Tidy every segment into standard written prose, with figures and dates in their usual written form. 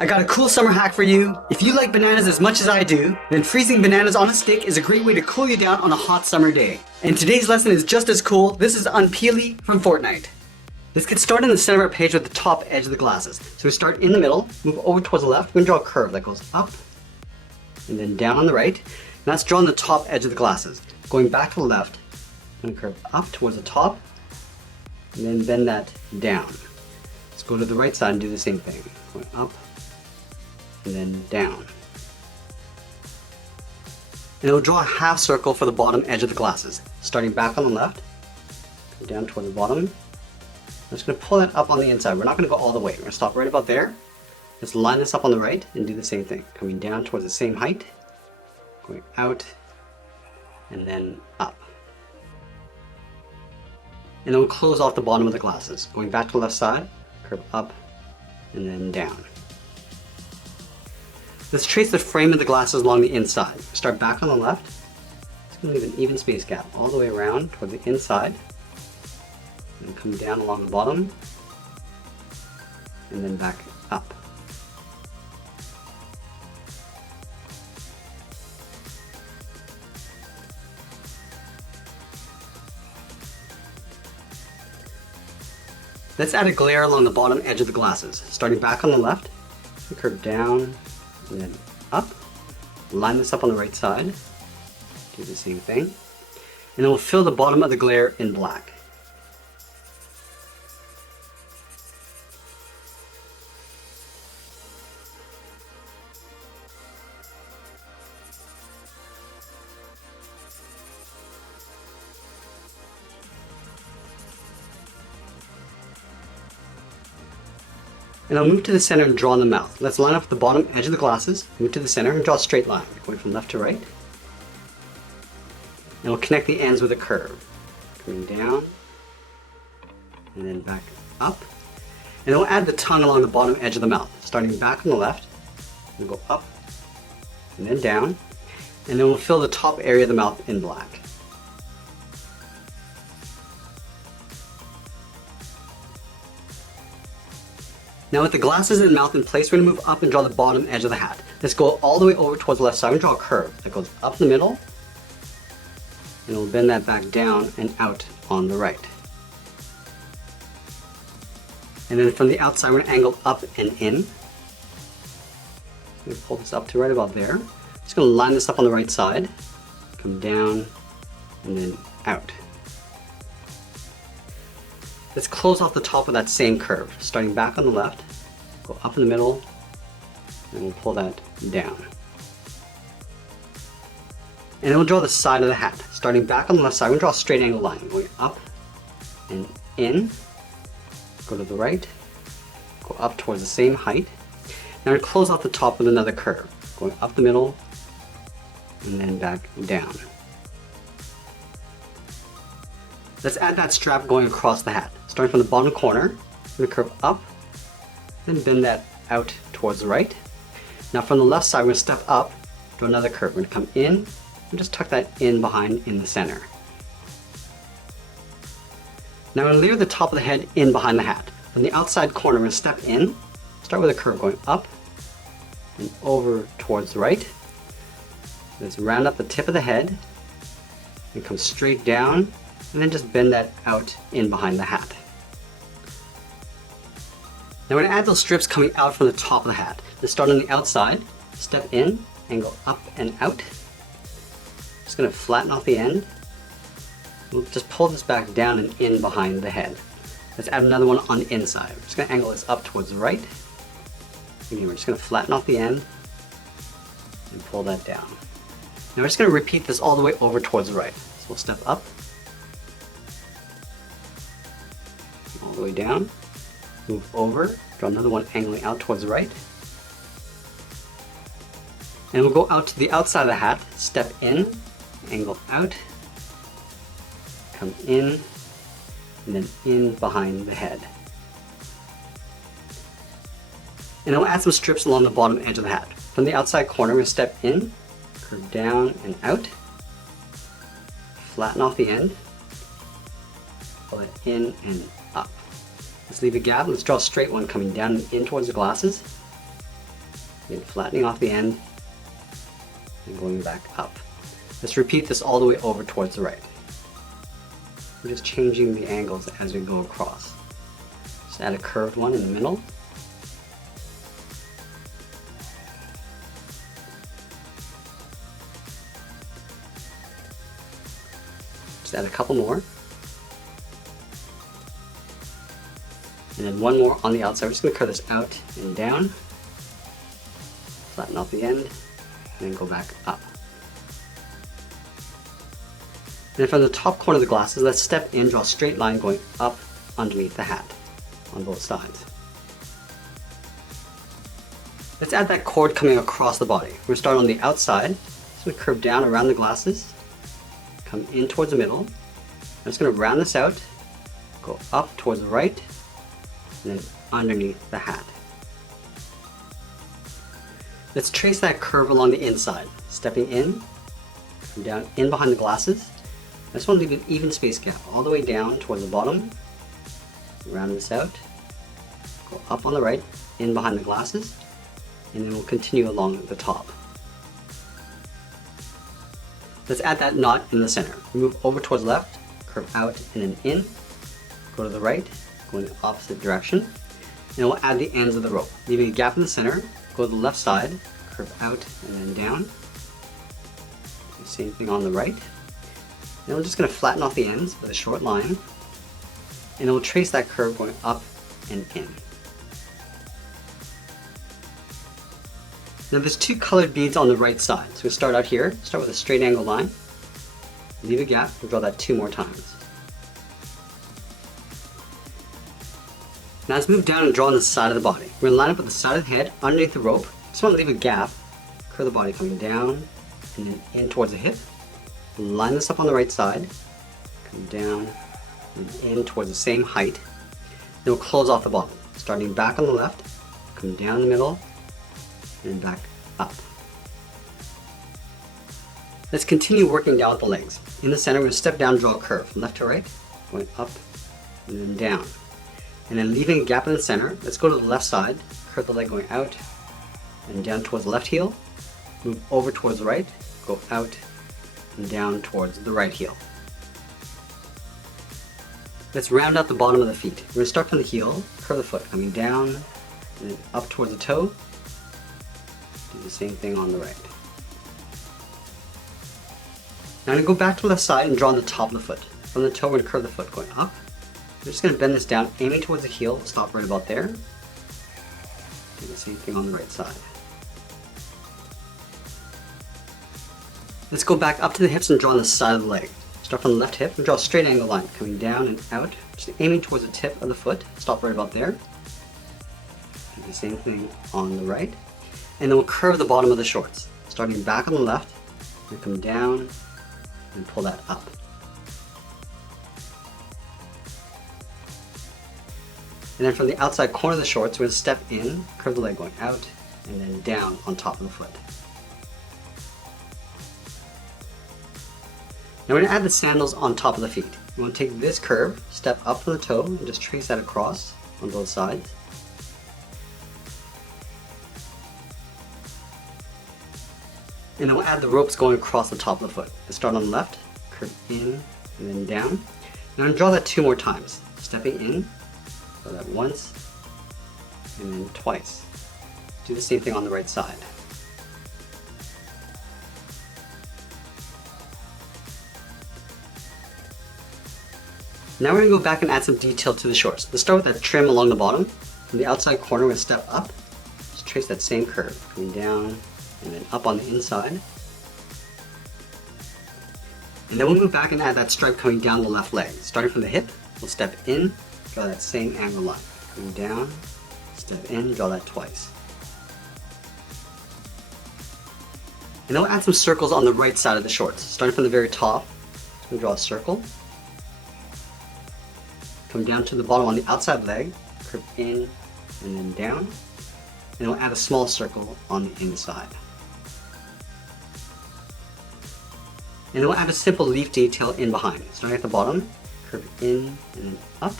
I got a cool summer hack for you. If you like bananas as much as I do, then freezing bananas on a stick is a great way to cool you down on a hot summer day. And today's lesson is just as cool. This is Unpeely from Fortnite. Let's get started in the center of our page with the top edge of the glasses. So we start in the middle, move over towards the left, we're going to draw a curve that goes up and then down on the right. And that's drawing the top edge of the glasses. Going back to the left, I'm going to curve up towards the top and then bend that down. Let's go to the right side and do the same thing. Going up and then down. And it'll draw a half circle for the bottom edge of the glasses. Starting back on the left, go down toward the bottom. I'm just going to pull that up on the inside. We're not going to go all the way. We're going to stop right about there. Let's line this up on the right and do the same thing. Coming down towards the same height, going out and then up. And then we'll close off the bottom of the glasses. Going back to the left side, curve up and then down. Let's trace the frame of the glasses along the inside. Start back on the left. Just going to leave an even space gap all the way around toward the inside. And come down along the bottom. And then back up. Let's add a glare along the bottom edge of the glasses. Starting back on the left, curve down and then up. Line this up on the right side. Do the same thing. And then we'll fill the bottom of the glare in black. And I'll move to the center and draw in the mouth. Let's line up the bottom edge of the glasses, move to the center and draw a straight line, going from left to right. And we'll connect the ends with a curve. Coming down, and then back up. And then we'll add the tongue along the bottom edge of the mouth. Starting back on the left, we'll go up, and then down. And then we'll fill the top area of the mouth in black. Now with the glasses and mouth in place, we're going to move up and draw the bottom edge of the hat. Let's go all the way over towards the left side and draw a curve that goes up the middle, and we'll bend that back down and out on the right. And then from the outside, we're going to angle up and in. We'll pull this up to right about there. Just going to line this up on the right side, come down, and then out. Let's close off the top of that same curve. Starting back on the left, go up in the middle, and we'll pull that down. And then we'll draw the side of the hat. Starting back on the left side, we'll draw a straight angle line, going up and in, go to the right, go up towards the same height. Now we're going to close off the top with another curve, going up the middle, and then back down. Let's add that strap going across the hat. Starting from the bottom corner, we're going to curve up, then bend that out towards the right. Now from the left side, we're going to step up, do another curve. We're going to come in, and just tuck that in behind in the center. Now we're going to layer the top of the head in behind the hat. From the outside corner, we're going to step in, start with a curve going up and over towards the right. Let's round up the tip of the head and come straight down, and then just bend that out in behind the hat. Now we're going to add those strips coming out from the top of the hat. Let's start on the outside, step in, and go up and out. Just going to flatten off the end. We'll just pull this back down and in behind the head. Let's add another one on the inside. We're just going to angle this up towards the right. Again, we're just going to flatten off the end and pull that down. Now we're just going to repeat this all the way over towards the right. So we'll step up, all the way down, move over, draw another one angling out towards the right. And we'll go out to the outside of the hat, step in, angle out, come in, and then in behind the head. And I'll add some strips along the bottom edge of the hat. From the outside corner, we're going to step in, curve down and out, flatten off the end, pull it in and up. Let's leave a gap. Let's draw a straight one coming down and in towards the glasses. Again, flattening off the end and going back up. Let's repeat this all the way over towards the right. We're just changing the angles as we go across. Just add a curved one in the middle. Just add a couple more. And then one more on the outside. We're just going to curve this out and down. Flatten off the end. And then go back up. And from the top corner of the glasses, let's step in, draw a straight line going up underneath the hat on both sides. Let's add that cord coming across the body. We're going to start on the outside. So we curve down around the glasses, come in towards the middle. I'm just going to round this out, go up towards the right, and then underneath the hat. Let's trace that curve along the inside, stepping in, come down in behind the glasses. I just want to leave an even space gap all the way down towards the bottom. Round this out, go up on the right, in behind the glasses, and then we'll continue along the top. Let's add that knot in the center. Move over towards the left, curve out and then in, go to the right, go in the opposite direction, and we'll add the ends of the rope. Leaving a gap in the center, go to the left side, curve out and then down. Do the same thing on the right. Then we're just going to flatten off the ends with a short line, and then we'll trace that curve going up and in. Now there's two colored beads on the right side, so we'll start out here, start with a straight angle line, leave a gap, and draw that 2 more times. Now let's move down and draw on the side of the body. We're going to line up with the side of the head underneath the rope. Just want to leave a gap, curve the body coming down and then in towards the hip. Line this up on the right side, come down and in towards the same height. Then we'll close off the bottom, starting back on the left, come down the middle, and back up. Let's continue working down with the legs. In the center, we're going to step down, draw a curve from left to right, going up and then down. And then leaving a gap in the center, let's go to the left side, curve the leg going out and down towards the left heel, move over towards the right, go out and down towards the right heel. Let's round out the bottom of the feet. We're going to start from the heel, curve the foot, coming down and then up towards the toe. Do the same thing on the right. Now I'm going to go back to the left side and draw on the top of the foot. From the toe, we're going to curve the foot going up. We're just going to bend this down, aiming towards the heel, stop right about there. Do the same thing on the right side. Let's go back up to the hips and draw on the side of the leg. Start from the left hip and draw a straight angle line, coming down and out, just aiming towards the tip of the foot, stop right about there. Do the same thing on the right. And then we'll curve the bottom of the shorts. Starting back on the left, we come down and pull that up. And then from the outside corner of the shorts, we're going to step in, curve the leg going out, and then down on top of the foot. Now we're going to add the sandals on top of the feet. You want to take this curve, step up from the toe, and just trace that across on both sides. And then we'll add the ropes going across the top of the foot. Let's start on the left, curve in, and then down. And I'm going to draw that 2 more times. Stepping in, draw that once, and then twice. Do the same thing on the right side. Now we're going to go back and add some detail to the shorts. Let's start with that trim along the bottom. From the outside corner, we're going to step up. Just trace that same curve, coming down and then up on the inside. And then we'll move back and add that stripe coming down the left leg. Starting from the hip, we'll step in, draw that same angle line. Coming down, step in, draw that twice. And then we'll add some circles on the right side of the shorts. Starting from the very top, we'll draw a circle. Come down to the bottom on the outside leg, curve in and then down, and then we'll add a small circle on the inside. And then we'll add a simple leaf detail in behind. Starting at the bottom, curve in and then up,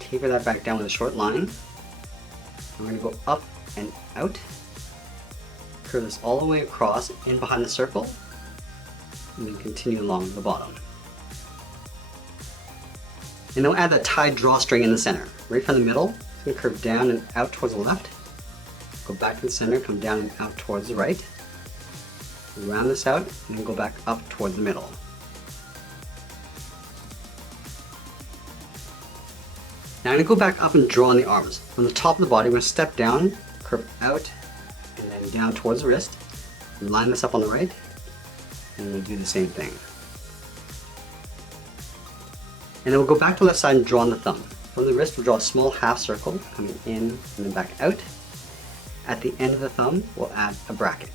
taper that back down with a short line. We're going to go up and out. Curve this all the way across in behind the circle, and then continue along the bottom. And then we'll add the tied drawstring in the center. Right from the middle, it's going to curve down and out towards the left. Go back to the center, come down and out towards the right. Round this out, and then go back up towards the middle. Now I'm going to go back up and draw on the arms. On the top of the body, we're going to step down, curve out, and then down towards the wrist. Line this up on the right, and we'll do the same thing. And then we'll go back to the left side and draw on the thumb. From the wrist, we'll draw a small half circle, coming in and then back out. At the end of the thumb, we'll add a bracket.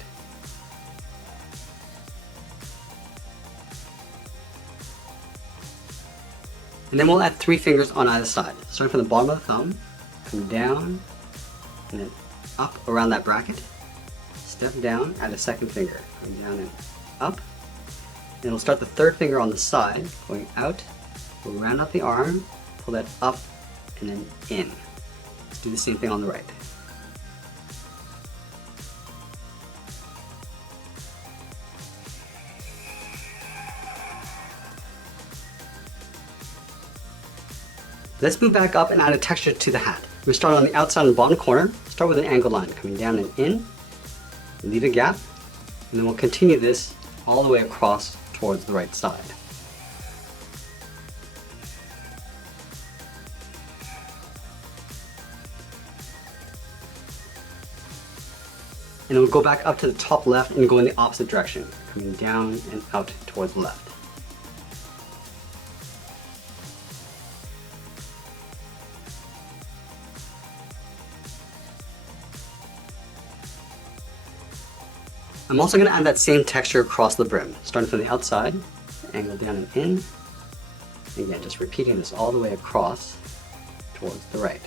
And then we'll add 3 fingers on either side. Starting from the bottom of the thumb, come down, and then up around that bracket. Step down, add a second finger, going down and up. And we'll start the 3rd finger on the side, going out. We'll round out the arm, pull that up, and then in. Let's do the same thing on the right. Let's move back up and add a texture to the hat. We start on the outside and bottom corner. Start with an angled line, coming down and in. Leave a gap, and then we'll continue this all the way across towards the right side. And then we'll go back up to the top left and go in the opposite direction, coming down and out towards the left. I'm also going to add that same texture across the brim, starting from the outside, angle down and in. Again, just repeating this all the way across towards the right.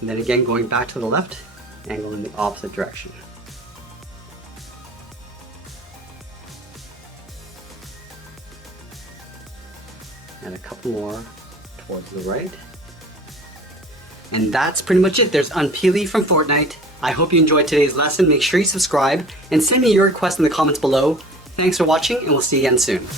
And then again, going back to the left, angle in the opposite direction. And a couple more towards the right. And that's pretty much it. There's Unpeely from Fortnite. I hope you enjoyed today's lesson. Make sure you subscribe and send me your requests in the comments below. Thanks for watching, and we'll see you again soon.